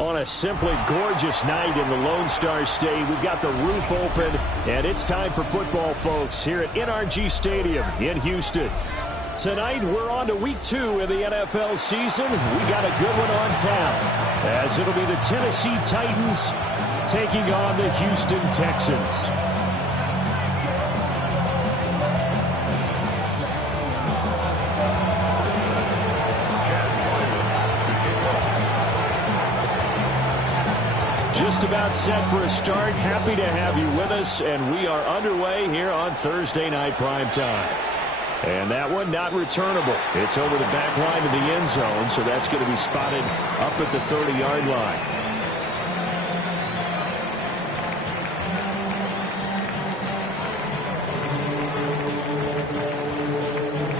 On a simply gorgeous night in the Lone Star State, we've got the roof open, and it's time for football, folks, here at NRG Stadium in Houston. Tonight, we're on to week 2 of the NFL season. We got a good one on tap, as it'll be the Tennessee Titans taking on the Houston Texans. Just about set for a start. Happy to have you with us, and we are underway here on Thursday Night Primetime. And that one not returnable. It's over the back line of the end zone, so that's going to be spotted up at the 30-yard line.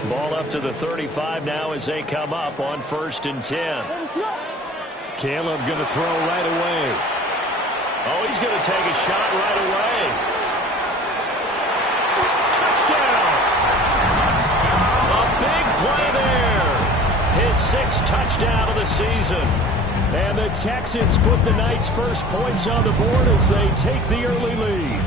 Ball up to the 35 now as they come up on 1st and 10. Caleb going to throw right away. Oh, he's going to take a shot right away. Touchdown! A big play there. His 6th touchdown of the season. And the Texans put the night's first points on the board as they take the early lead.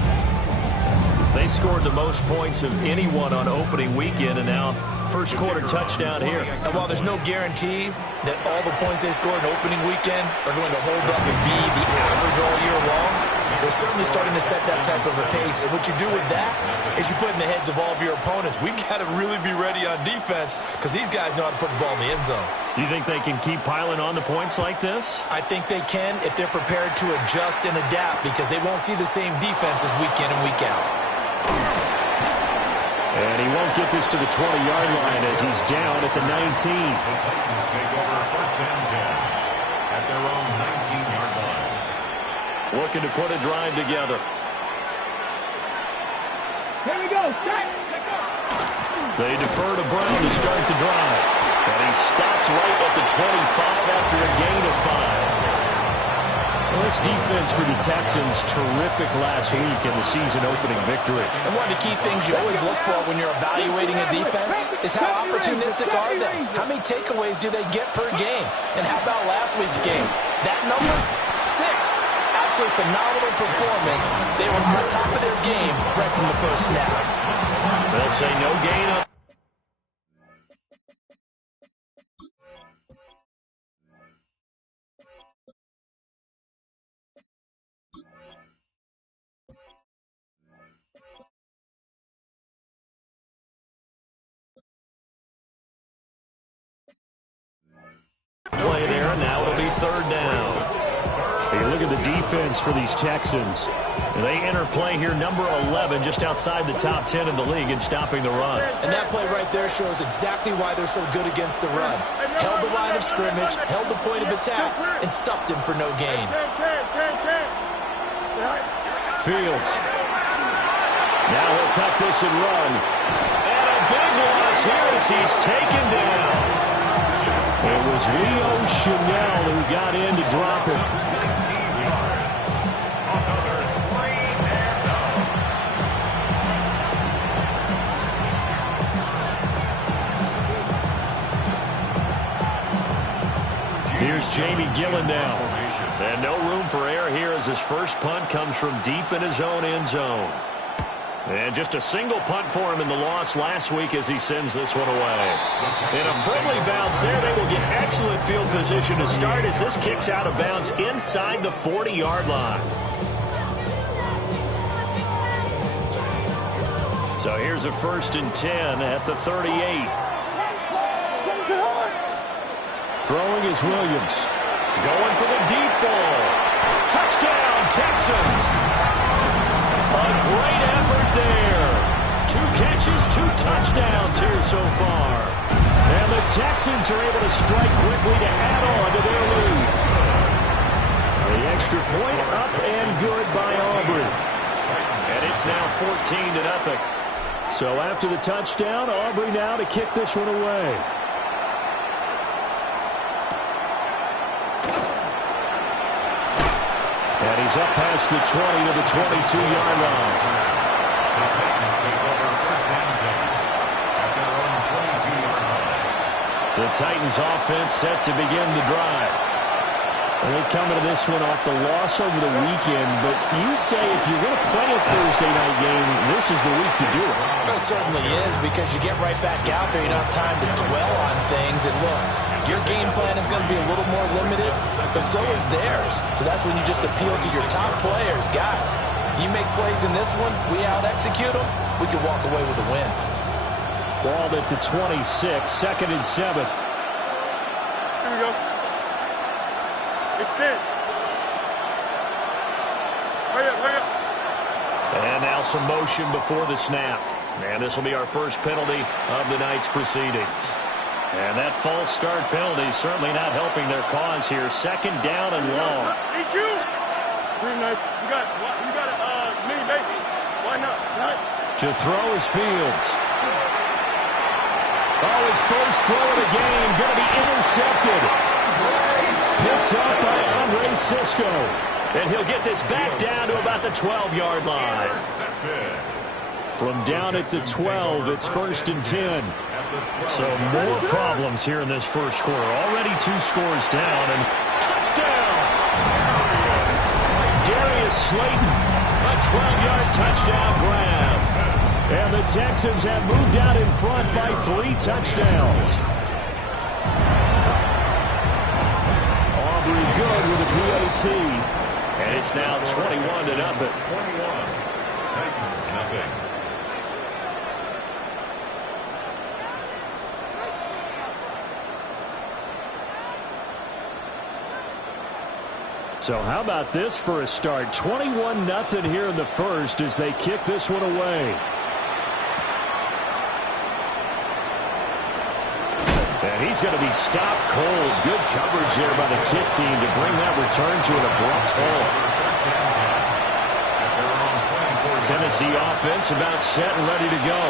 They scored the most points of anyone on opening weekend, and now first quarter touchdown here. And while there's no guarantee that all the points they scored in opening weekend are going to hold up and be the average all year long, they're certainly starting to set that type of a pace. And what you do with that is you put in the heads of all of your opponents, we've got to really be ready on defense because these guys know how to put the ball in the end zone. You think they can keep piling on the points like this? I think they can if they're prepared to adjust and adapt, because they won't see the same defenses week in and week out. And he won't get this to the 20-yard line as he's down at the 19. The Titans take over 1st and 10 at their own 19-yard line. Looking to put a drive together. Here we go. Start. They defer to Brown to start the drive. And he stopped right at the 25 after a gain of 5. Well, this defense for the Texans, terrific last week in the season-opening victory. And one of the key things you always look for when you're evaluating a defense is how opportunistic are they? How many takeaways do they get per game? And how about last week's game? That number, 6. Absolutely phenomenal performance. They were on top of their game right from the first snap. They'll say no gain up. Play there, and now it'll be 3rd down. Hey, look at the defense for these Texans. They enter play here number 11, just outside the top 10 in the league in stopping the run. And that play right there shows exactly why they're so good against the run. Held the line of scrimmage, held the point of attack, and stuffed him for no gain. Fields. Now he'll tuck this and run. And a big loss here as he's taken down. It was Leo Chanel who got in to drop it. Here's Jamie Gillen now. And no room for error here as his first punt comes from deep in his own end zone. And just a single punt for him in the loss last week as he sends this one away. And a friendly bounce there. They will get excellent field position to start as this kicks out of bounds inside the 40-yard line. So here's a 1st and 10 at the 38. Throwing is Williams. Going for the deep ball. Touchdown, Texans. A great effort there. 2 catches, 2 touchdowns here so far. And the Texans are able to strike quickly to add on to their lead. The extra point up and good by Aubrey. And it's now 14-0. So after the touchdown, Aubrey now to kick this one away. And he's up past the 20 to the 22-yard line. The Titans take over 1st and 10 at their own 22-yard line. The Titans offense set to begin the drive. Only coming to this one off the loss over the weekend, but you say if you're going to play a Thursday night game, this is the week to do it. Well, it certainly is, because you get right back out there. You don't have time to dwell on things. And look, your game plan is going to be a little more limited, but so is theirs. So that's when you just appeal to your top players. Guys, you make plays in this one, we out-execute them, we can walk away with a win. Ball at the 26, 2nd and 7. Here we go. Extend. Hurry up, hurry up. And now some motion before the snap. And this will be our first penalty of the night's proceedings. And that false start penalty certainly not helping their cause here. 2nd down and long. Hey, you. Pretty nice. You got a mini base. Why not? Right? To throw is Fields. Oh, his first throw of the game going to be intercepted. Picked up by Andre Sisco. And he'll get this back down to about the 12-yard line. From down at the 12, it's 1st and 10. So more problems here in this first quarter. Already 2 scores down, and touchdown! Darius Slayton, a 12-yard touchdown grab. And the Texans have moved out in front by 3 touchdowns. Aubrey good with a PAT. And it's now 21-0. 21. Titans nothing. So how about this for a start? 21-0 here in the first as they kick this one away. And he's going to be stopped cold. Good coverage there by the kick team to bring that return to an abrupt halt. Tennessee offense about set and ready to go.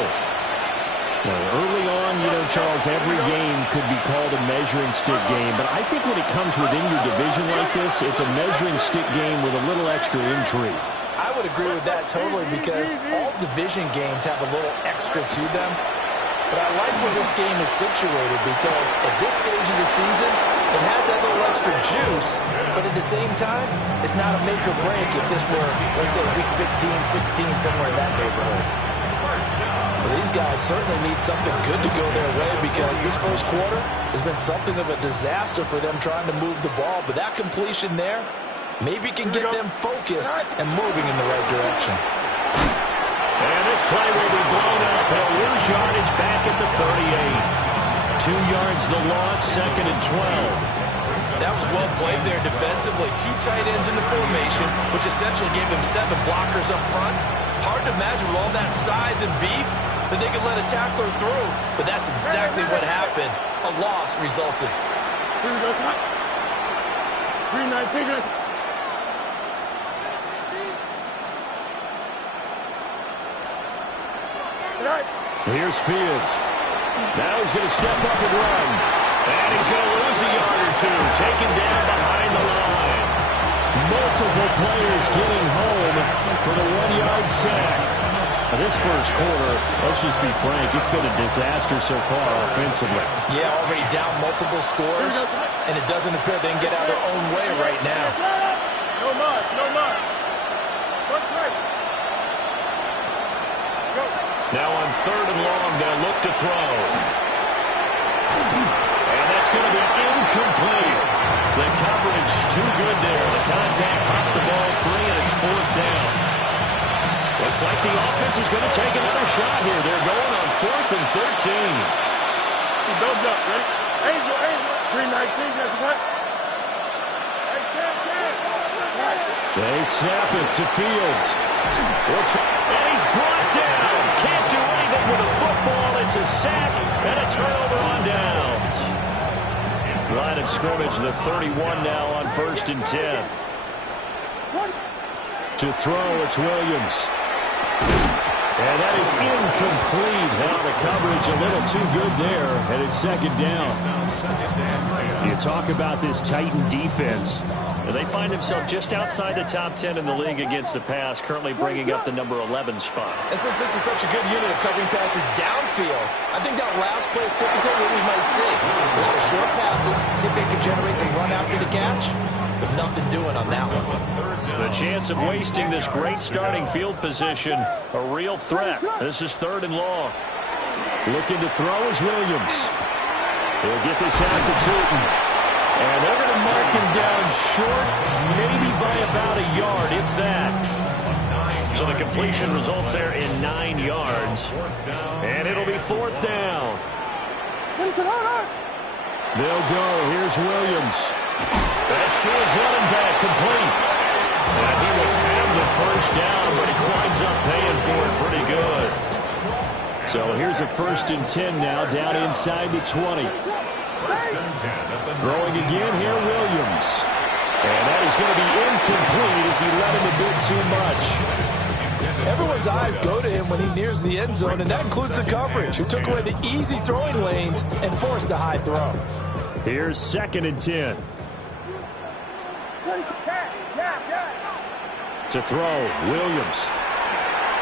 Well, early on, Charles, every game could be called a measuring stick game. But I think when it comes within your division like this, it's a measuring stick game with a little extra intrigue. I would agree with that totally, because all division games have a little extra to them. But I like where this game is situated, because at this stage of the season, it has that little extra juice, but at the same time, it's not a make or break if this were, let's say, week 15, 16, somewhere in that neighborhood. Well, these guys certainly need something good to go their way, because this first quarter has been something of a disaster for them trying to move the ball. But that completion there maybe can get them focused and moving in the right direction. And this play will be blown up. They'll lose yardage back at the 38. 2 yards the loss, 2nd and 12. That was well played there defensively. 2 tight ends in the formation, which essentially gave them 7 blockers up front. Hard to imagine with all that size and beef that they could let a tackler through. But that's exactly what happened. A loss resulted. Here we go, son. 3-19. Here's Fields. Now he's going to step up and run. And he's going to lose a yard or 2. Taken down behind the line. Multiple players getting home for the 1-yard sack. This first quarter, let's just be frank, it's been a disaster so far offensively. Yeah, already down multiple scores, and it doesn't appear they can get out of their own way right now. No much, no much. What's right? Go. Now on 3rd and long, they'll look to throw. And that's going to be incomplete. The coverage too good there. The contact popped the ball free, and it's 4th down. Looks like the offense is going to take another shot here. They're going on 4th and 13. Don't jump, ready? Angel. 3-19, that's what? They snap it to Fields. And he's brought down. Can't do anything with a football. It's a sack and a turnover on downs. Line of scrimmage, the 31 now on 1st and 10. To throw, it's Williams. And that is incomplete. Now the coverage a little too good there, and it's 2nd down. You talk about this Titan defense. They find themselves just outside the top 10 in the league against the pass, currently bringing up the number 11 spot. And since this is such a good unit of covering passes downfield, I think that last play is typically what we might see. A lot of short passes, see if they can generate some run after the catch, but nothing doing on that one. The chance of wasting this great starting field position, a real threat. This is 3rd and long. Looking to throw is Williams. He'll get this out to Tootin. And they're going to mark him down short, maybe by about a yard, if that. So the completion results there in 9 yards. And it'll be 4th down. They'll go. Here's Williams. That's to his running back, complete. And he would have the 1st down, but he winds up paying for it pretty good. So here's a 1st and 10 now, down inside the 20. Throwing again here, Williams. And that is going to be incomplete as he let him a bit too much. Everyone's eyes go to him when he nears the end zone, and that includes the coverage, who took away the easy throwing lanes and forced a high throw. Here's 2nd and 10. To throw, Williams.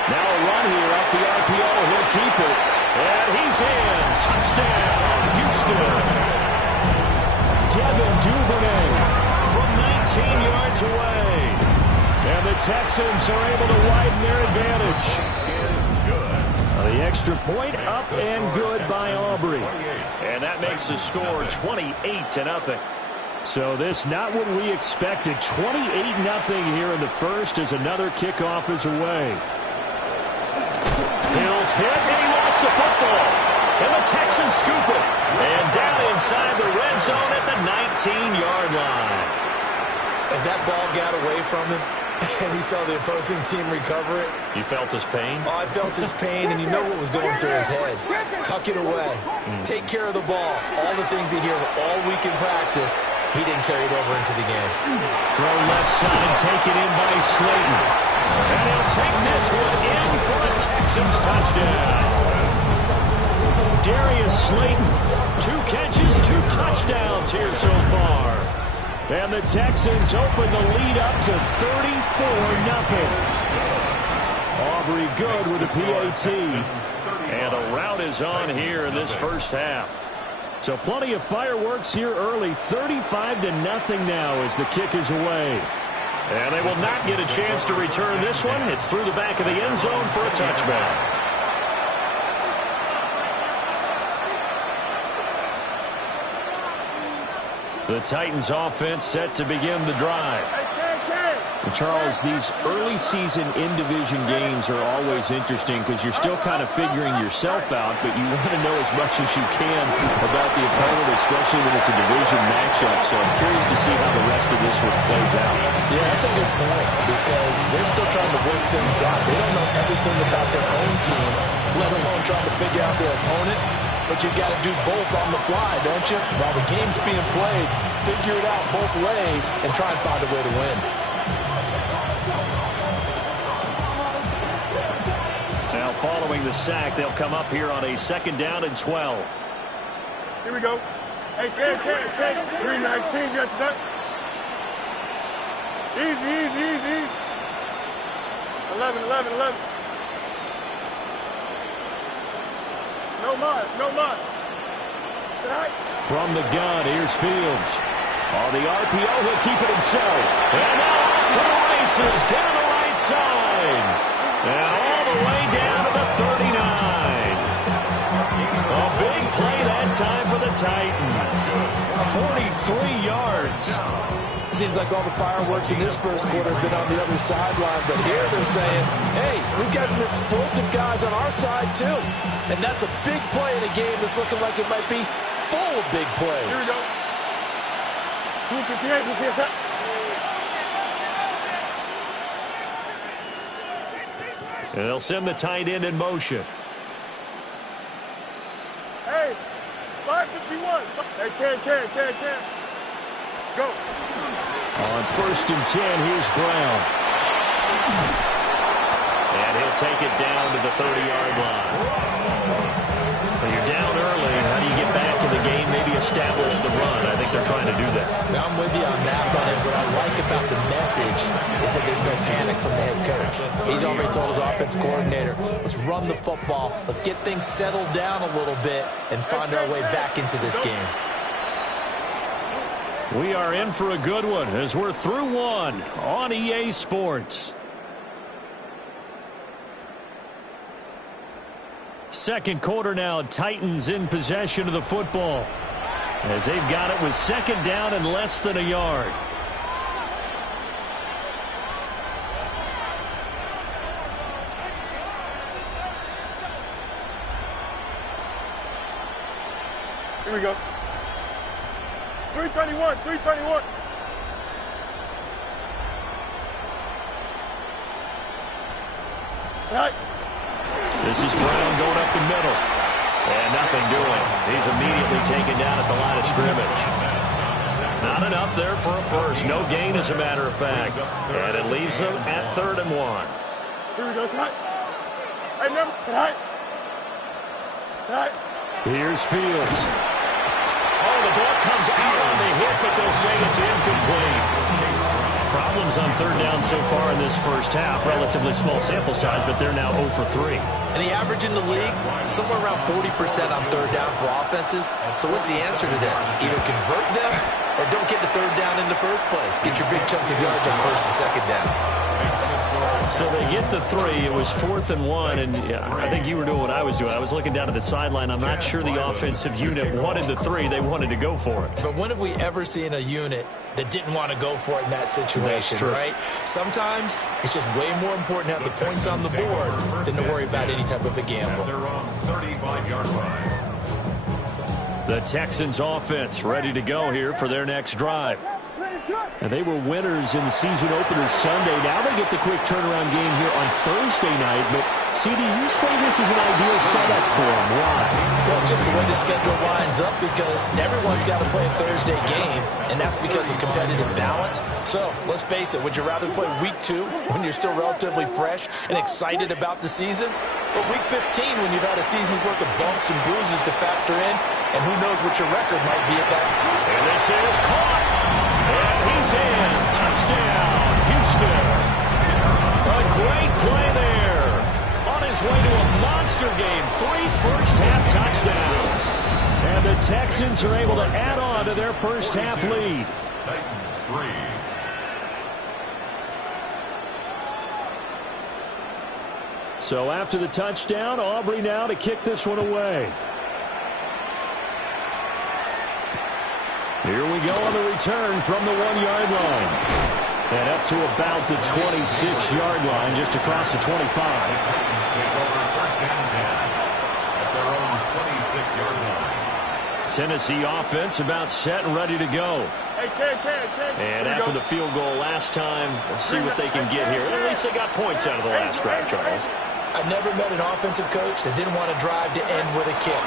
Now a run here off the RPO. He'll keep it. And he's in. Touchdown, Houston. Devin Duvernay from 19 yards away. And the Texans are able to widen their advantage. The extra point up and good by Aubrey. And that makes the score 28-0. So this not what we expected. 28-0 here in the first as another kickoff is away. Hill's hit, and he lost the football. And the Texans scoop it. And down inside the red zone at the 19-yard line. As that ball got away from him, and he saw the opposing team recover it. You felt his pain? Oh, I felt his pain, and you know what was going through his head. Tuck it away. Take care of the ball. All the things he hears all week in practice, he didn't carry it over into the game. Throw left side, taken in by Slayton. And he'll take this one in for a Texans touchdown. Darius Slayton, 2 catches, 2 touchdowns here so far. And the Texans open the lead up to 34-0. Aubrey good with a PAT. And a rout is on here in this first half. So plenty of fireworks here early. 35-0 now as the kick is away. And they will not get a chance to return this one. It's through the back of the end zone for a touchback. The Titans offense set to begin the drive. Charles, these early season in-division games are always interesting because you're still kind of figuring yourself out, but you want to know as much as you can about the opponent, especially when it's a division matchup. So I'm curious to see how the rest of this one plays out. Yeah, that's a good point because they're still trying to work things out. They don't know everything about their own team, let alone trying to figure out their opponent. But you got to do both on the fly, don't you? While the game's being played, figure it out both ways and try and find a way to win. Now following the sack, they'll come up here on a 2nd down and 12. Here we go. Hey, Ken. 319, get that. Easy. 11. No mas. From the gun, here's Fields. On the RPO, he'll keep it himself. And now off to the races, down the right side. And all the way down to the 39. A big play that time for the Titans. 43 yards. Seems like all the fireworks in this first quarter have been on the other sideline, but here they're saying, hey, we've got some explosive guys on our side too. And that's a big play in a game that's looking like it might be full of big plays. Here we go. And they'll send the tight end in motion. Hey, 551. Hey, Ken. Go. On 1st and 10, here's Brown. And he'll take it down to the 30-yard line. When you're down early, how do you get back in the game, maybe establish the run? I think they're trying to do that. Now I'm with you on that, but what I like about the message is that there's no panic from the head coach. He's already told his offensive coordinator, let's run the football, let's get things settled down a little bit and find our way back into this game. We are in for a good one as we're through one on EA Sports. Second quarter now, Titans in possession of the football as they've got it with second down and less than a yard. Here we go. 321, 321. Right. This is Brown going up the middle. And nothing doing. He's immediately taken down at the line of scrimmage. Not enough there for a first. No gain, as a matter of fact. And it leaves them at 3rd and 1. Here we go, right. Hey, number, right. Right. Here's Fields. Oh, the ball comes out on the hit, but they'll say it's incomplete. Problems on 3rd down so far in this first half. Relatively small sample size, but they're now 0 for 3. And the average in the league, somewhere around 40% on 3rd down for offenses. So what's the answer to this? Either convert them or don't get the 3rd down in the first place. Get your big chunks of yards on 1st and 2nd down. So they get the 3. It was 4th and 1, and I think you were doing what I was doing. I was looking down at the sideline. I'm not sure the offensive unit wanted the 3. They wanted to go for it. But when have we ever seen a unit that didn't want to go for it in that situation, right? Sometimes it's just way more important to have the points on the board than to worry about any type of a gamble. Their own 35-yard line. The Texans offense ready to go here for their next drive. And they were winners in the season opener Sunday. Now they get the quick turnaround game here on Thursday night. But, CD, you say this is an ideal setup for them. Why? Well, just the way the schedule lines up because everyone's got to play a Thursday game, and that's because of competitive balance. So, let's face it, would you rather play week 2 when you're still relatively fresh and excited about the season? Or week 15 when you've had a season's worth of bumps and bruises to factor in, and who knows what your record might be at that. And this is caught. And he's in. Touchdown, Houston. A great play there. On his way to a monster game. 3 first-half touchdowns. And the Texans are able to add on to their first-half lead. Titans 3. So after the touchdown, Aubrey now to kick this one away. Here we go on the return from the 1-yard line. And up to about the 26-yard line, just across the 25. The Titans take over 1st and 10 at their own 26-yard line. Tennessee offense about set and ready to go. Hey, Ken. And after the field goal last time, we'll see what they can get here. At least they got points out of the last drive, Charles. I've never met an offensive coach that didn't want to drive to end with a kick.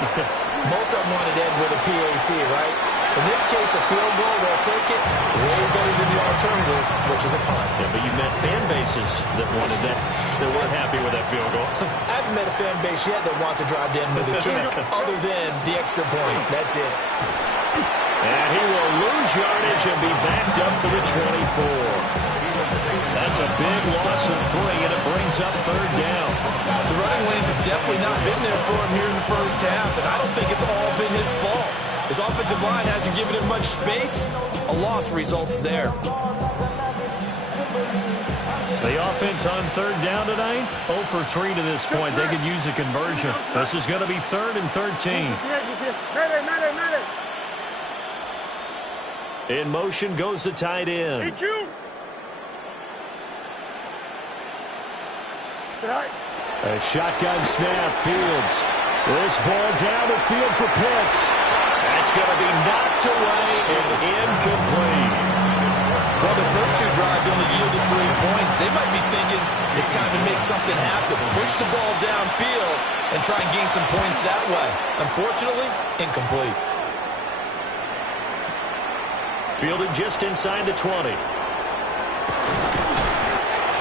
Most of them wanted to end with a PAT, right? In this case, a field goal, they'll take it way better than the alternative, which is a punt. Yeah, but you met fan bases that wanted that. They weren't happy with that field goal. I haven't met a fan base yet that wants to drive to end with a kick other than the extra point. That's it. And he will lose yardage and be backed up to the 24. That's a big loss of 3, and it brings up 3rd down. The running lanes have definitely not been there for him here in the first half, and I don't think it's all been his fault. His offensive line hasn't given him much space. A loss results there. The offense on 3rd down tonight, 0 for 3 to this point. They could use a conversion. This is going to be 3rd and 13. In motion goes the tight end. A shotgun snap, Fields. This ball down the field for Pitts. That's going to be knocked away and incomplete. Well, the first 2 drives only yielded 3 points. They might be thinking it's time to make something happen. Push the ball downfield and try and gain some points that way. Unfortunately, incomplete. Fielded just inside the 20.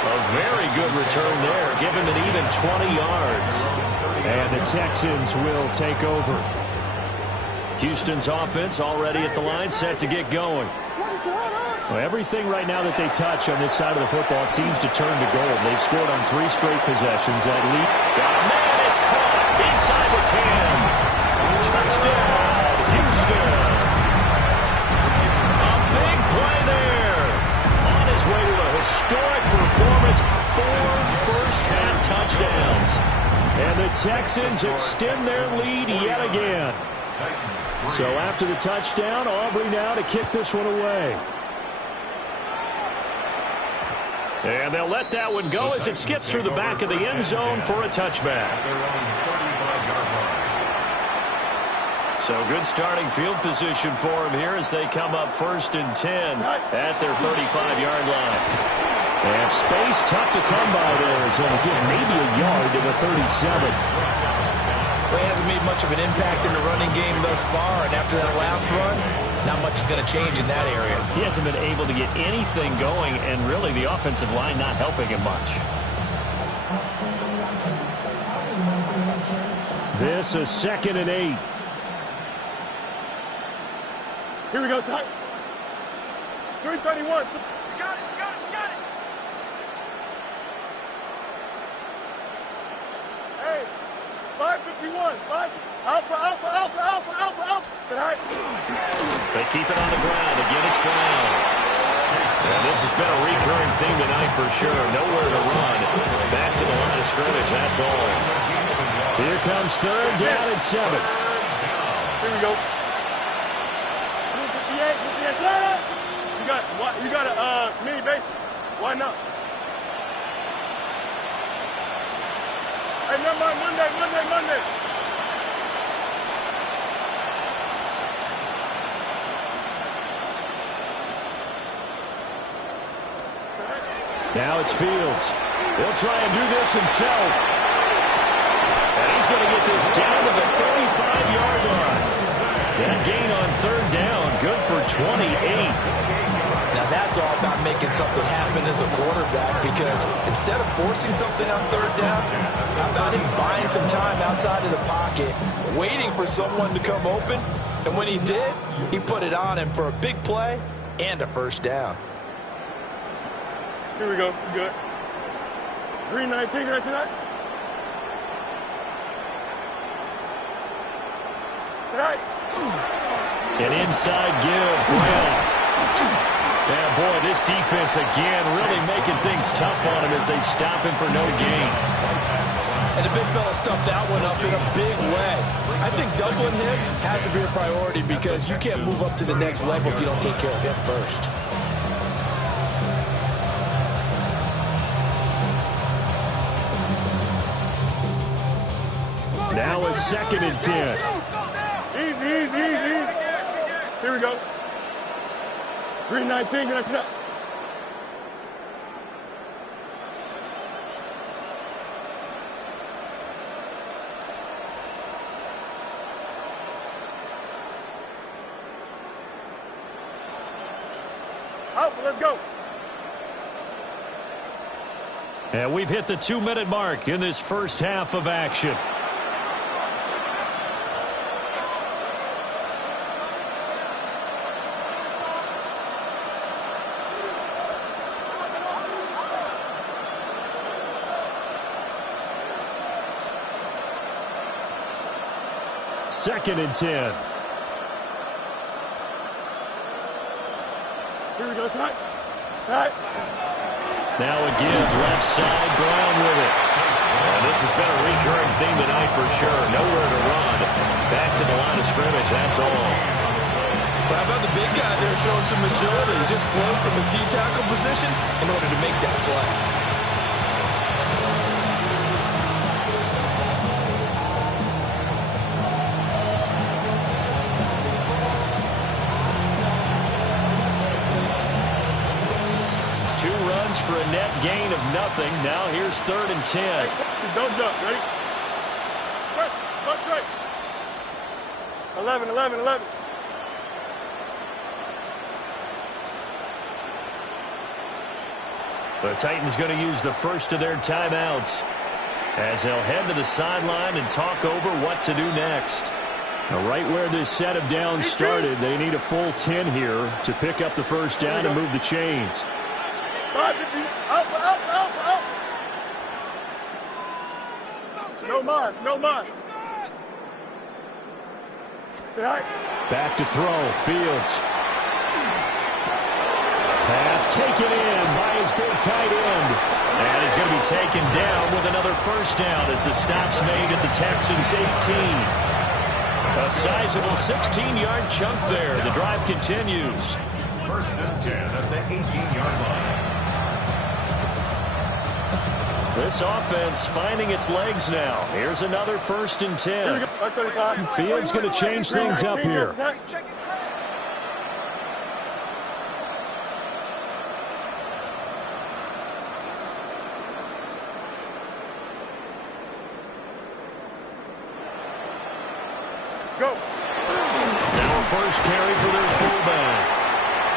A very good return there. Give him an even 20 yards. And the Texans will take over. Houston's offense already at the line, set to get going. Well, everything right now that they touch on this side of the football, it seems to turn to gold. They've scored on 3 straight possessions. That lead. Got a man. It's caught inside the 10. Touchdown, Houston. A big play there. On his way to a historic performance. 4 first-half touchdowns. And the Texans extend their lead yet again. So after the touchdown, Aubrey now to kick this one away. And they'll let that one go as it skips through the back of the end zone for a touchback. So good starting field position for them here as they come up 1st and 10 at their 35-yard line. And space tough to come by there as they'll get maybe a yard to the 37. Well, he hasn't made much of an impact in the running game thus far, and after that last run, not much is going to change in that area. He hasn't been able to get anything going, and really the offensive line not helping him much. This is 2nd and 8. Here we go, son. 331. You got it, you got it, you got it. Hey, 551. Alpha. Tonight. They keep it on the ground. Again, it's Brown. And this has been a recurring theme tonight for sure. Nowhere to run. Back to the line of scrimmage. That's all. Here comes 3rd down and 7. Here we go. 58. You got a mini base. Why not? Hey, never mind. Monday. Now it's Fields. He'll try and do this himself. And he's going to get this down to the 35-yard line. That gain on 3rd down, good for 28. Now that's all about making something happen as a quarterback, because instead of forcing something on 3rd down, how about him buying some time outside of the pocket, waiting for someone to come open, and when he did, he put it on him for a big play and a 1st down. Here we go. Good. 319. Did I see that? Tonight. An inside give, Brown. And boy, this defense again really making things tough on him as they stop him for no gain. And the big fella stuffed that one up in a big way. I think doubling him has to be a priority, because you can't move up to the next level if you don't take care of him first. Now a 2nd and 10. Easy. Here we go. 319. Can I see that? Out. Let's go. And we've hit the 2-minute mark in this first half of action. Second and 10. Here we go, son. Now again, left side, Brown with it. And this has been a recurring theme tonight for sure. Nowhere to run. Back to the line of scrimmage, that's all. Well, how about the big guy there showing some agility? He just flowed from his D-tackle position in order to make that play. For a net gain of nothing. Now here's 3rd and 10. Hey, don't jump. Ready? Press. Go straight. 11. The Titans going to use the first of their timeouts as they'll head to the sideline and talk over what to do next. Right where this set of downs started, they need a full 10 here to pick up the first down and move the chains. Up. No mas. Back to throw. Fields. Pass taken in by his big tight end. And he's going to be taken down with another first down as the stop's made at the Texans' 18. A sizable 16-yard chunk there. The drive continues. First and 10 at the 18-yard line. This offense finding its legs now. Here's another first and 10. Fields going to change things up here. Go. Now a first carry for their fullback.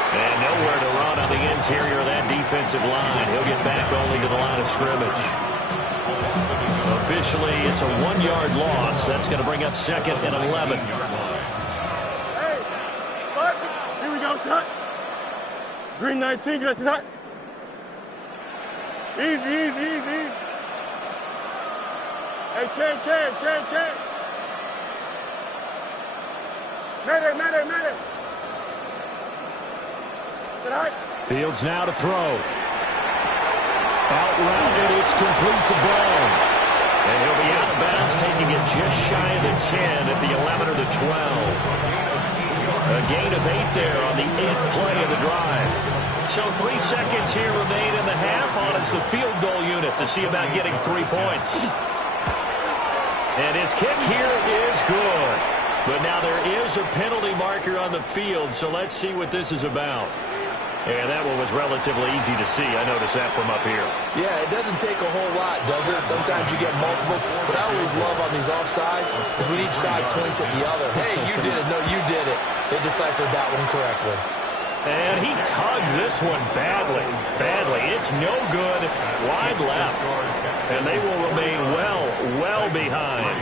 And nowhere to run on the interior of that defensive line. He'll get back only to the line of scrimmage. Officially, it's a 1-yard loss. That's going to bring up second and 11. Hey, here we go, son. Green 19, get that. Easy. Hey, can. Matter. Fields now to throw. Out rounded, it's complete to Brown. And he'll be out of bounds, taking it just shy of the 10 at the 11 or the 12. A gain of 8 there on the 8th play of the drive. So 3 seconds here remain in the half on it's the field goal unit to see about getting 3 points. And his kick here is good. But now there is a penalty marker on the field, so let's see what this is about. And that one was relatively easy to see. I noticed that from up here. Yeah, it doesn't take a whole lot, does it? Sometimes you get multiples. What I always love on these offsides is when each side points at the other. Hey, you did it. No, you did it. They deciphered that one correctly. And he tugged this one badly. It's no good. Wide left. And they will remain well behind.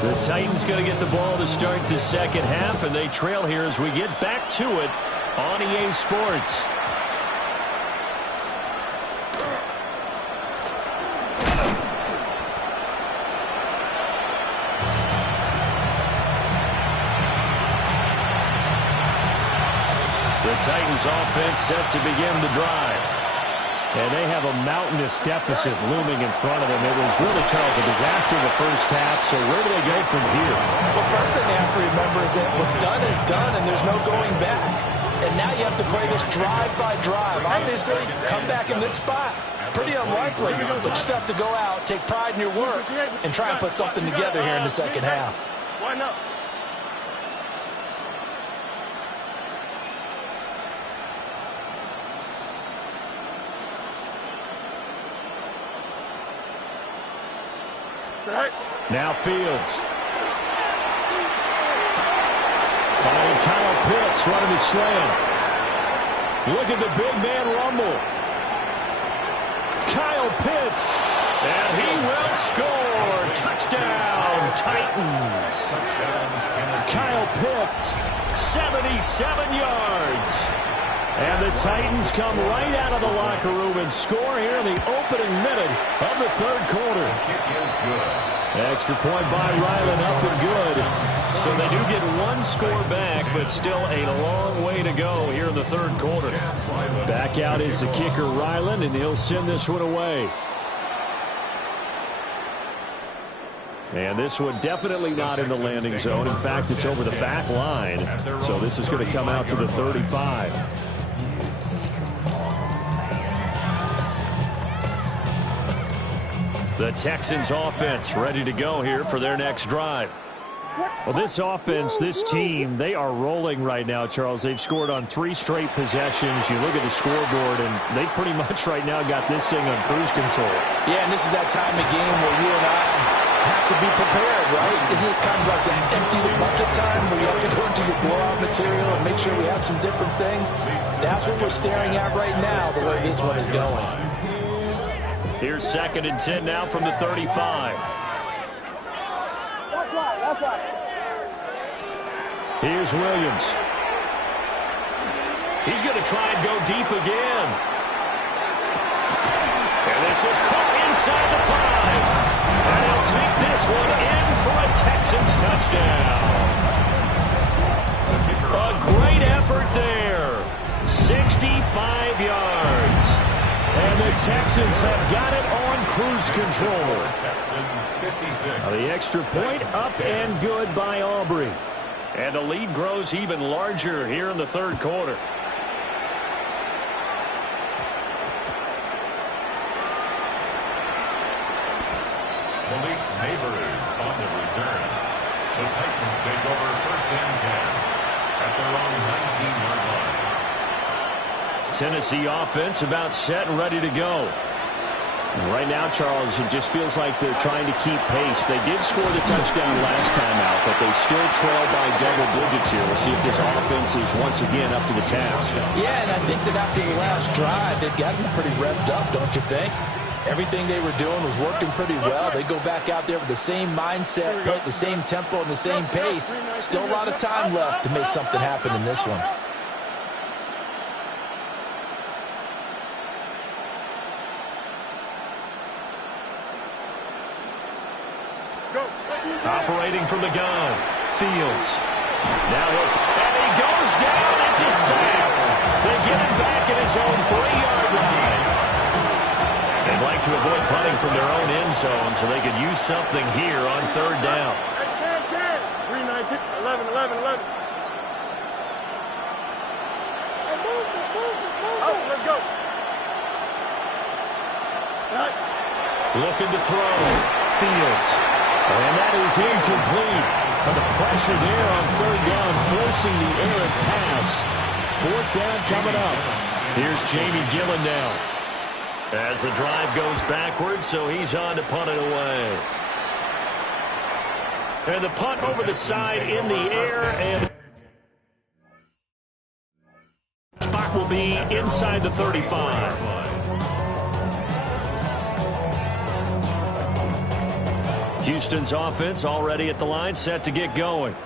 The Titans going to get the ball to start the second half, and they trail here as we get back to it on EA Sports. The Titans offense set to begin the drive. And they have a mountainous deficit looming in front of them. It was really, Charles, a disaster in the first half. So where do they go from here? Well, first thing they have to remember is that what's done is done, and there's no going back. And now you have to play this drive by drive. Obviously, come back in this spot. Pretty unlikely, but you just have to go out, take pride in your work, and try and put something together here in the second half. Why not? Now Fields. Finding Kyle Pitts running the slant. Look at the big man rumble. Kyle Pitts. And he will score. Touchdown, Titans. Kyle Pitts, 77 yards. And the Titans come right out of the locker room and score here in the opening minute of the third quarter. Extra point by Ryland, up and good. So they do get one score back, but still a long way to go here in the third quarter. Back out is the kicker, Ryland, and he'll send this one away. And this one definitely not in the landing zone. In fact, it's over the back line. So this is going to come out to the 35. The Texans offense ready to go here for their next drive. Well, this offense, this team, they are rolling right now, Charles. They've scored on 3 straight possessions. You look at the scoreboard, and they pretty much right now got this thing on cruise control. Yeah, and this is that time of game where you and I have to be prepared, right? Isn't this kind of like an empty the bucket time where you have to go into your blowout material and make sure we have some different things? That's what we're staring at right now, the way this one is going. Here's 2nd and 10 now from the 35. That's right. Here's Williams. He's going to try and go deep again. And this is caught inside the 5. And he'll take this one in for a Texans touchdown. A great effort there. 65 yards. And the Texans have got it on cruise control. Now the extra point up and good by Aubrey. And the lead grows even larger here in the 3rd quarter. Malik Neighbors on the return. The Titans take over 1st and 10 at their own 19-yard line. Tennessee offense about set and ready to go. Right now, Charles, it just feels like they're trying to keep pace. They did score the touchdown last time out, but they still trail by double digits here. We'll see if this offense is once again up to the task. Yeah, and I think that after the last drive, they've gotten pretty revved up, don't you think? Everything they were doing was working pretty well. They go back out there with the same mindset, play at the same tempo and the same pace. Still a lot of time left to make something happen in this one. Operating from the gun. Fields. Now looks, and he goes down. It's a sack. They get him back at his own 3-yard line. They'd like to avoid punting from their own end zone so they could use something here on 3rd down. 3-19, 11. Oh, let's go. Looking to throw. Fields. And that is incomplete. But the pressure there on 3rd down, forcing the errant pass. 4th down coming up. Here's Jamie Gillen now. As the drive goes backwards, so he's on to punt it away. And the punt over the side in the air, and spot will be inside the 35. Houston's offense already at the line, set to get going.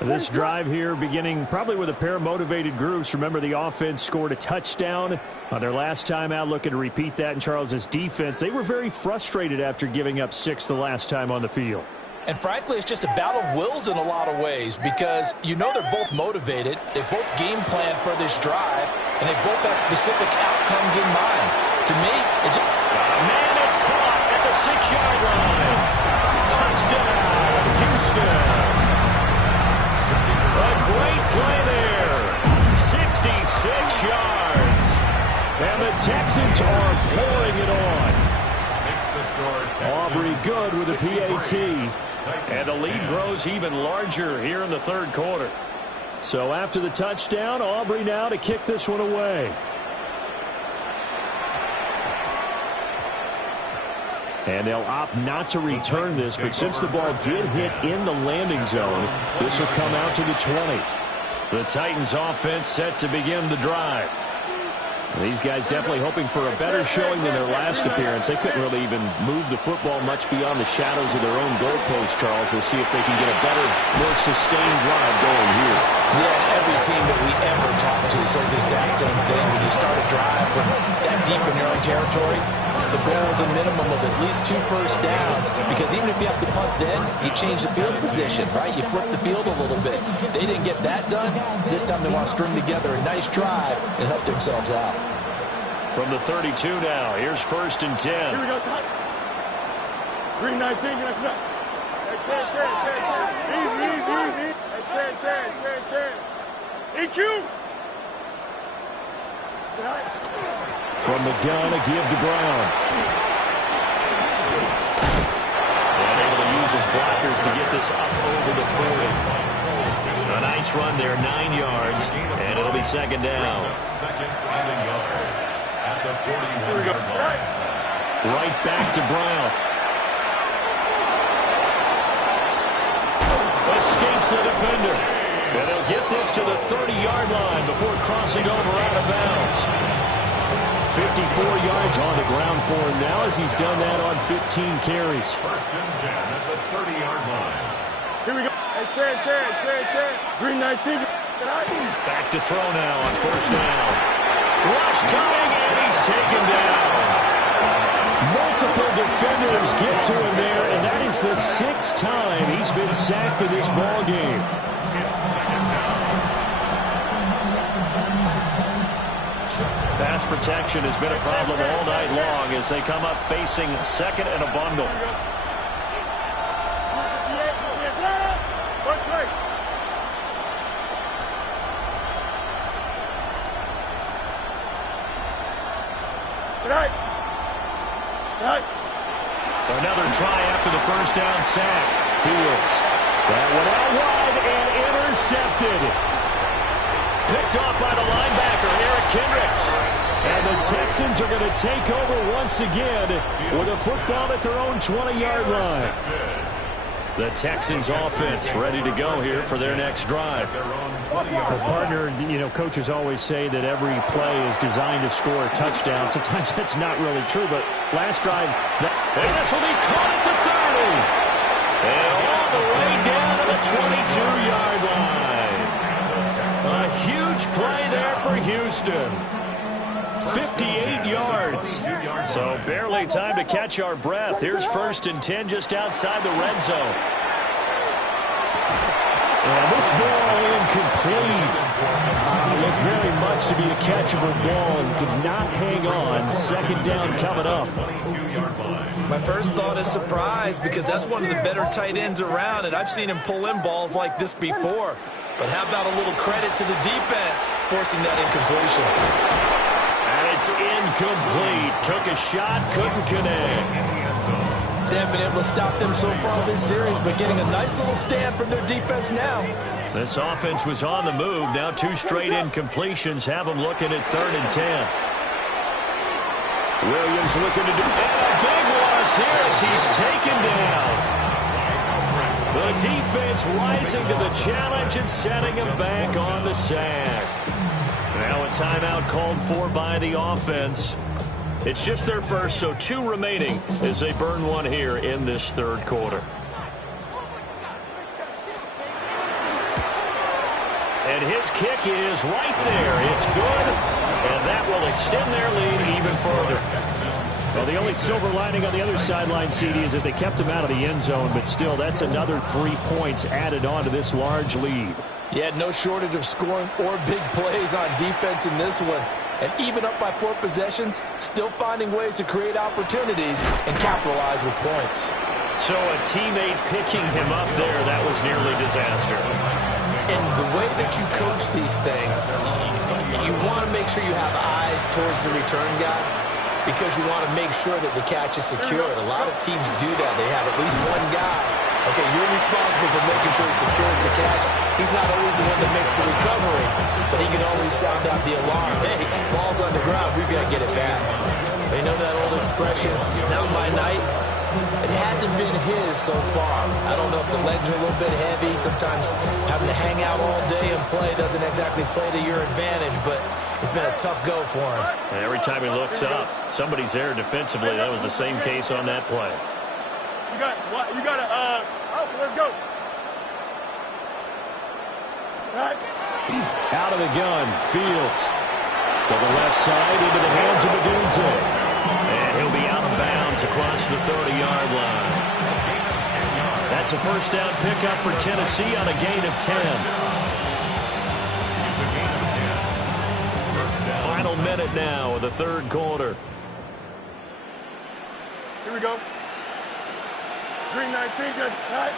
This drive here beginning probably with a pair of motivated groups. Remember, the offense scored a touchdown on their last time out, looking to repeat that in Charles's defense. They were very frustrated after giving up 6 the last time on the field. And frankly, it's just a battle of wills in a lot of ways because you know they're both motivated. They both game plan for this drive, and they both have specific outcomes in mind. To me, it's just... Man, it's caught at the 6-yard line. Touchdown, Houston. A great play there. 66 yards. And the Texans are pouring it on. Aubrey good with a PAT. And the lead grows even larger here in the 3rd quarter. So after the touchdown, Aubrey now to kick this one away. And they'll opt not to return this, but since the ball did hit in the landing zone, this will come out to the 20. The Titans offense set to begin the drive. These guys definitely hoping for a better showing than their last appearance. They couldn't really even move the football much beyond the shadows of their own goalpost, Charles. We'll see if they can get a better, more sustained drive going here. Yeah, every team that we ever talk to says the exact same thing. When you start a drive from that deep in your own territory, the goal is a minimum of at least 2 first downs, because even if you have to punt then, you change the field position, right? You flip the field a little bit. They didn't get that done. This time they want to string together a nice drive and help themselves out. From the 32 now, here's 1st and 10. Here we go, son. 3-19, can I come? Easy. 10. EQ. From the gun, a give to Brown. And able to use his blockers to get this up over the 40. A nice run there, 9 yards, and it'll be 2nd down. Second and a yard at the 41-yard line. Right back to Brown. escapes the defender. And they'll get this to the 30-yard line before crossing over out of bounds. 54 yards on the ground for him now as he's done that on 15 carries. First and 10 at the 30-yard line. Here we go. Hey, Chad. Green 19. Back to throw now on first down. Rush coming, and he's taken down. Multiple defenders get to him there, and that is the 6th time he's been sacked in this ball game. It's second down. Pass protection has been a problem all night long as they come up facing second and a bundle. Another try after the first down sack. Fields. That one out wide and intercepted. Picked off by the linebacker, Eric Kendricks. And the Texans are going to take over once again with a football at their own 20-yard line. The Texans offense ready to go here for their next drive. Well, partner, coaches always say that every play is designed to score a touchdown. Sometimes that's not really true, but last drive, and this will be caught at the 30. And all the way down to the 22-yard line. A huge play there for Houston. 58 yards. So barely time to catch our breath. Here's first and 10 just outside the red zone. And this ball incomplete. Looked very much to be a catchable ball and could not hang on. Second down coming up. My first thought is surprise because that's one of the better tight ends around, and I've seen him pull in balls like this before. But how about a little credit to the defense forcing that incompletion? And it's incomplete. Took a shot, couldn't connect. They haven't been able to stop them so far this series, but getting a nice little stand from their defense now. This offense was on the move. Now 2 straight incompletions have them looking at 3rd and 10. Williams looking to do, and a big loss here as he's taken down. The defense rising to the challenge and setting him back on the sack. Now a timeout called for by the offense. It's just their first, so 2 remaining as they burn one here in this 3rd quarter. And his kick is right there. It's good, and that will extend their lead even further. Well, the only silver lining on the other sideline, CD, is that they kept him out of the end zone, but still, that's another 3 points added on to this large lead. Yeah, no shortage of scoring or big plays on defense in this one. And even up by 4 possessions, still finding ways to create opportunities and capitalize with points. So a teammate picking him up there, that was nearly disaster. And the way that you coach these things, you want to make sure you have eyes towards the return guy because you want to make sure that the catch is secured. A lot of teams do that. They have at least one guy. Okay, you're responsible for making sure he secures the catch. He's not always the one that makes the recovery, but he can always sound out the alarm. Hey, ball's on the ground. We've got to get it back. They know that old expression, it's not my night. It hasn't been his so far. I don't know if the legs are a little bit heavy. Sometimes having to hang out all day and play doesn't exactly play to your advantage, but it's been a tough go for him. And every time he looks up, somebody's there defensively. That was the same case on that play. Let's go. Out of the gun, Fields. To the left side, into the hands of Odunze. And he'll be out of bounds across the 30-yard line. That's a first down pickup for Tennessee on a gain of 10. Final minute now of the 3rd quarter. Here we go. Green 19, good. Right.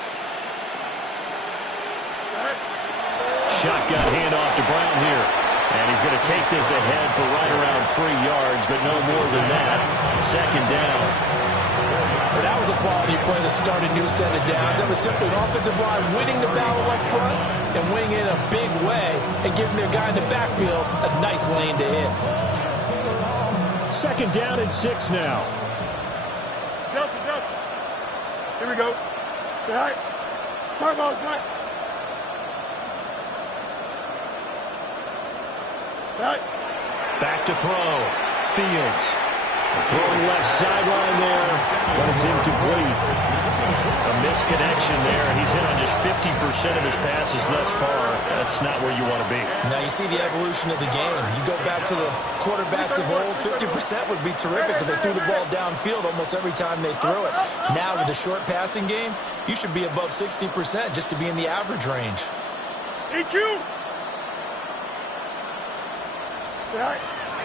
Shotgun handoff to Brown here. And he's going to take this ahead for right around 3 yards, but no more than that. 2nd down. Well, that was a quality play to start a new set of downs. That was simply an offensive line winning the battle up front and winning in a big way and giving their guy in the backfield a nice lane to hit. 2nd down and 6 now. Delta. Here we go. Right. Turbo, right. Back to throw. Fields. Throwing left sideline there, but it's incomplete. A misconnection there. He's hit on just 50% of his passes thus far. That's not where you want to be. Now you see the evolution of the game. You go back to the quarterbacks of old, 50% would be terrific because they threw the ball downfield almost every time they threw it. Now with the short passing game, you should be above 60% just to be in the average range. EQ.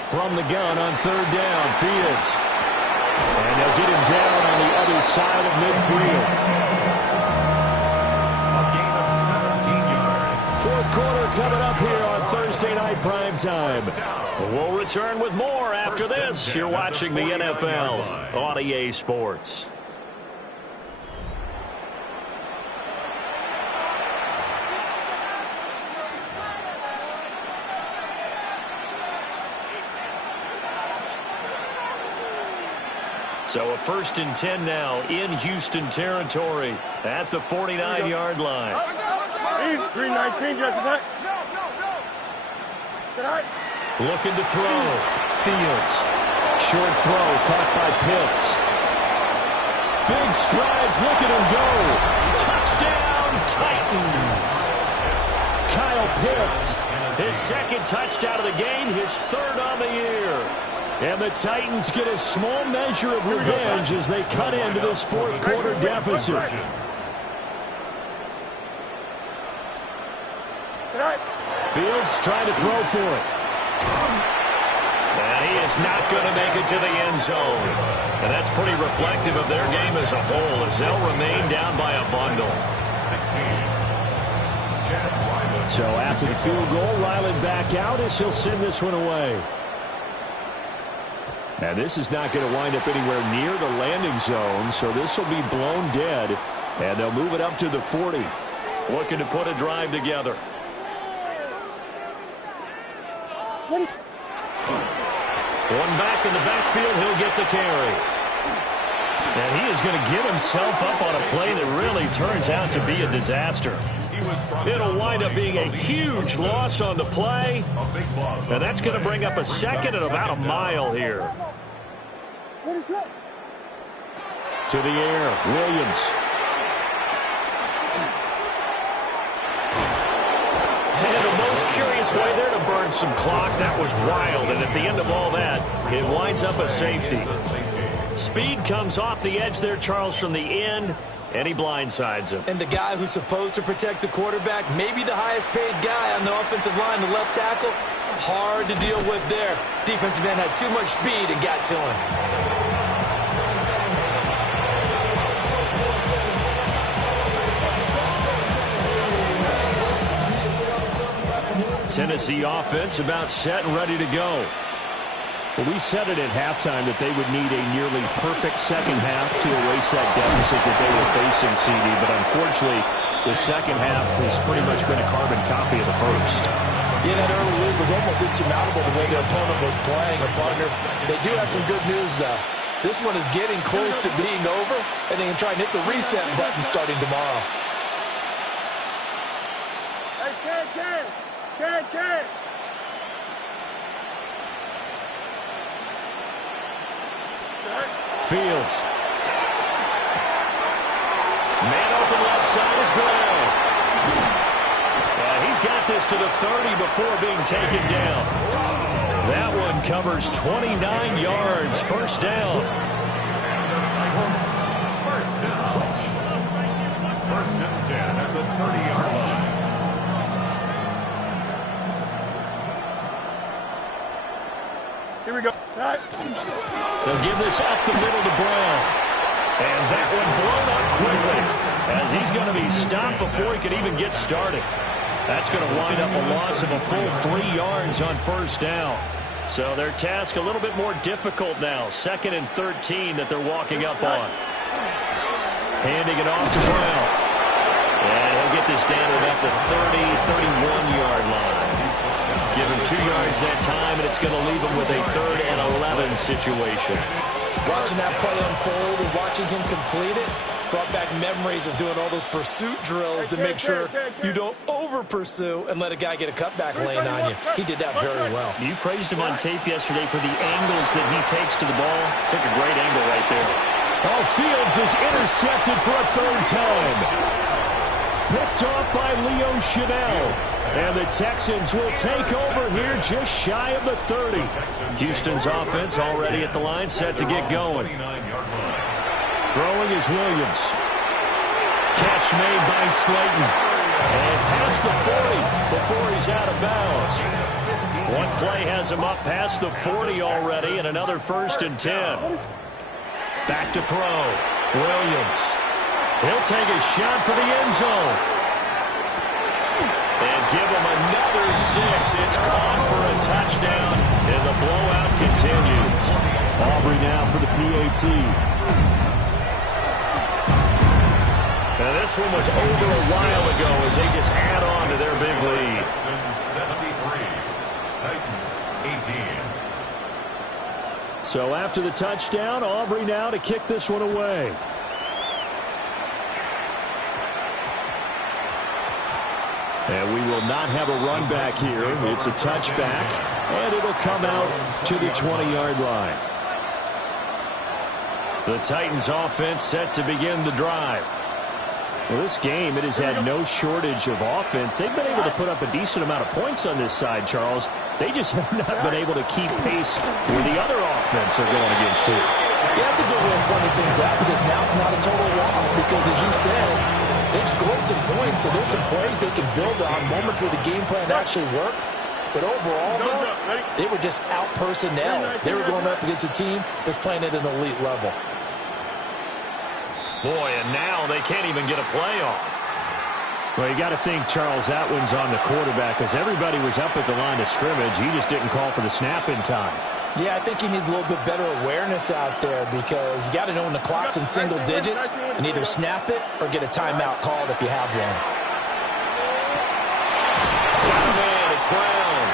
From the gun on third down, Fields. And they'll get him down on the other side of midfield. A gain of 17 yards. Fourth quarter coming up here on Thursday Night Primetime. We'll return with more after this. You're watching the NFL on EA Sports. So a 1st and 10 now in Houston territory at the 49-yard line. He's 319 just back. Looking to throw. Fields. Short throw caught by Pitts. Big strides. Look at him go. Touchdown, Titans. Kyle Pitts, his second touchdown of the game, his third on the year. And the Titans get a small measure of revenge as they cut into this fourth quarter deficit. Fields trying to throw for it. And he is not going to make it to the end zone. And that's pretty reflective of their game as a whole as they'll remain down by a bundle. 16. So after the field goal, Ryland back out as he'll send this one away. Now, this is not going to wind up anywhere near the landing zone, so this will be blown dead, and they'll move it up to the 40. Looking to put a drive together. One back in the backfield, he'll get the carry. And he is going to get himself up on a play that really turns out to be a disaster. It'll wind up being a huge loss on the play. And that's going to bring up a second and about a mile here. To the air, Williams. And the most curious way there to burn some clock. That was wild. And at the end of all that, it winds up a safety. Speed comes off the edge there, Charles, from the end. And he blindsides him. And the guy who's supposed to protect the quarterback, maybe the highest paid guy on the offensive line, the left tackle, hard to deal with there. Defensive end had too much speed and got to him. Tennessee offense about set and ready to go. Well, we said it at halftime that they would need a nearly perfect second half to erase that deficit that they were facing, CD. But unfortunately, the second half has pretty much been a carbon copy of the first. Yeah, that early lead was almost insurmountable the way their opponent was playing. And partner, they do have some good news, though. This one is getting close to being over, and they can try and hit the reset button starting tomorrow. Hey, Ken. Fields. Man open left side is Brown. He's got this to the 30 before being taken down. That one covers 29 yards. First down. First down. 1st and 10 at the 30-yard line. Here we go. They'll give this up the middle to Brown. And that one blown up quickly as he's going to be stopped before he can even get started. That's going to wind up a loss of a full 3 yards on first down. So their task a little bit more difficult now. 2nd and 13 that they're walking up on. Handing it off to Brown. And he'll get this down to about the 30, 31-yard line. Give him 2 yards that time, and it's going to leave him with a 3rd and 11 situation. Watching that play unfold and watching him complete it, Brought back memories of doing all those pursuit drills to make sure you don't over-pursue and let a guy get a cutback lane on you. He did that very well. You praised him on tape yesterday for the angles that he takes to the ball. Took a great angle right there. Oh, Fields is intercepted for a third time. Picked off by Leo Chanel. And the Texans will take over here just shy of the 30. Houston's offense already at the line, set to get going. Throwing is Williams. Catch made by Slayton. And past the 40 before he's out of bounds. One play has him up past the 40 already, and another 1st and 10. Back to throw. Williams. He'll take a shot for the end zone. And give him another 6. It's caught for a touchdown, and the blowout continues. Aubrey now for the PAT. Now this one was over a while ago as they just add on to their big lead. 73, Titans 18. So after the touchdown, Aubrey now to kick this one away. And we will not have a run back here. It's a touchback, and it'll come out to the 20-yard line. The Titans offense set to begin the drive. Well, this game, it has had no shortage of offense. They've been able to put up a decent amount of points on this side, Charles. They just have not been able to keep pace with the other offense they're going against here. Yeah, that's a good way of pointing things out because now it's not a total loss because, as you said, they've scored some points, so there's some plays they can build on, moments where the game plan actually worked. But overall, though, they were just out-personnel. They were going up against a team that's playing at an elite level. Boy, and now they can't even get a play off. Well, you got to think, Charles, that one's on the quarterback because everybody was up at the line of scrimmage. He just didn't call for the snap in time. Yeah, I think he needs a little bit better awareness out there because you got to know when the clock's in single digits and either snap it or get a timeout called if you have one. Got him in. It's Brown.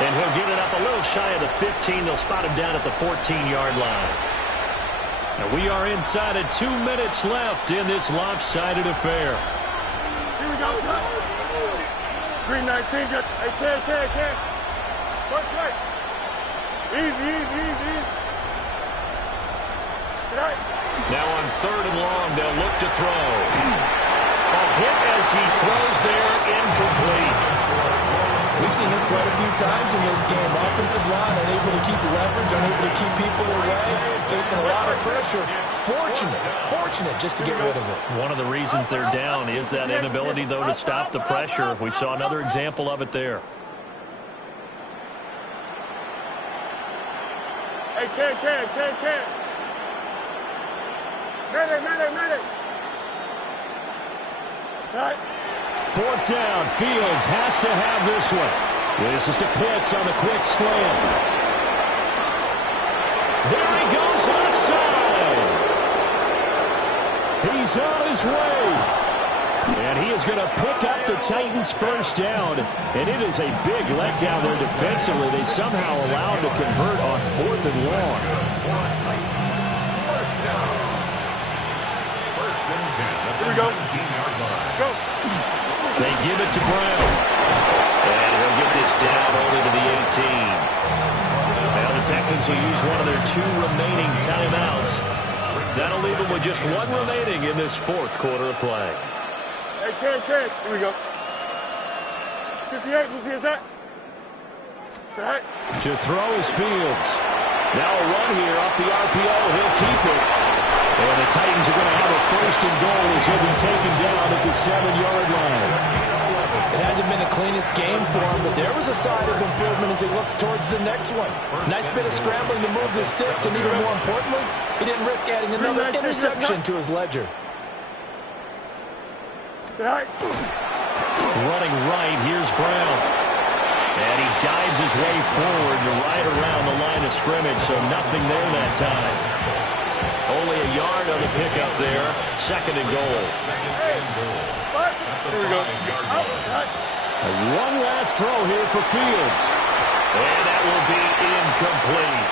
And he'll get it up a little shy of the 15. They'll spot him down at the 14-yard line. And we are inside of 2 minutes left in this lopsided affair. Here we go, son. Green 19, good. Hey, can. Watch right. Easy. Right. Now on 3rd and long, they'll look to throw. A hit as he throws there, incomplete. We've seen this quite a few times in this game. Offensive line unable to keep leverage, unable to keep people away, facing a lot of pressure. Fortunate just to get rid of it. One of the reasons they're down is that inability, though, to stop the pressure. We saw another example of it there. Hey, can. Medic. Right. 4th down. Fields has to have this one. This is to Pitts on the quick slam. There he goes left side. He's on his way. And he is going to pick up the Titans' 1st down. And it is a big letdown there defensively. They somehow allowed to convert on 4th and long. First down. 1st and 10. Here we go. 19-yard line. Go. They give it to Brown. And he'll get this down only to the 18. Now the Texans will use one of their 2 remaining timeouts. That'll leave them with just 1 remaining in this 4th quarter of play. Hey, can. Here we go. 58, who's here's that? Right. To throw is Fields. Now a run here off the RPO. He'll keep it. And the Titans are going to have a 1st and goal as he'll be taken down at the 7-yard line. It hasn't been the cleanest game for him, but there was a side of improvement as he looks towards the next one. Nice bit of scrambling to move the sticks, and even more importantly, he didn't risk adding another interception to his ledger. Right. Running right, here's Brown. And he dives his way forward to right around the line of scrimmage, so nothing there that time. Only a yard on the pickup there. 2nd and goal. Here we go. One last throw here for Fields. And that will be incomplete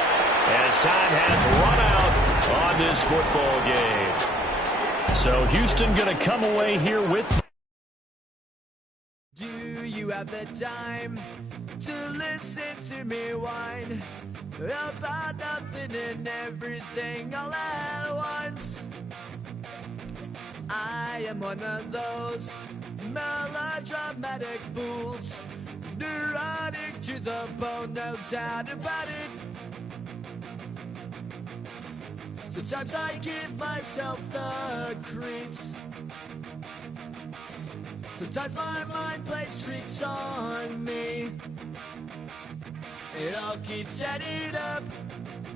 as time has run out on this football game. So Houston going to come away here with... Do you have the time to listen to me whine about nothing and everything all at once? I am one of those melodramatic fools, neurotic to the bone, no doubt about it. Sometimes I give myself the creeps. Sometimes my mind plays tricks on me. It all keeps adding up.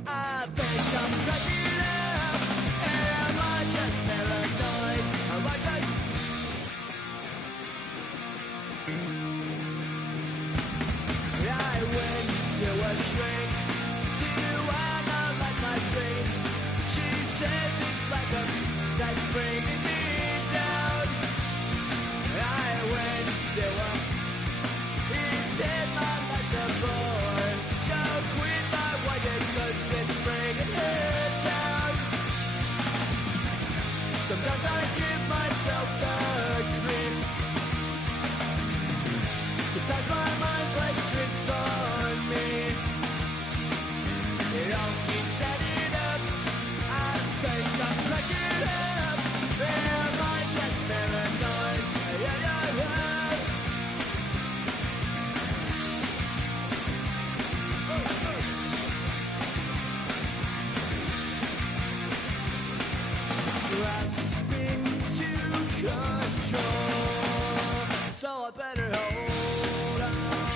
I think I'm cracking up. Am I just paranoid? Am I just... I went to a shrink to analyze my dreams. She says it's like a that's bringing me down. I went to a... He said my life's a bore. So quit my white cause it's bringing her down. Sometimes I give myself the creeps. Sometimes my mind plays tricks on me. It all keeps adding up. I think I'm cracking up. Am I just paranoid? Yeah, yeah, yeah. Grass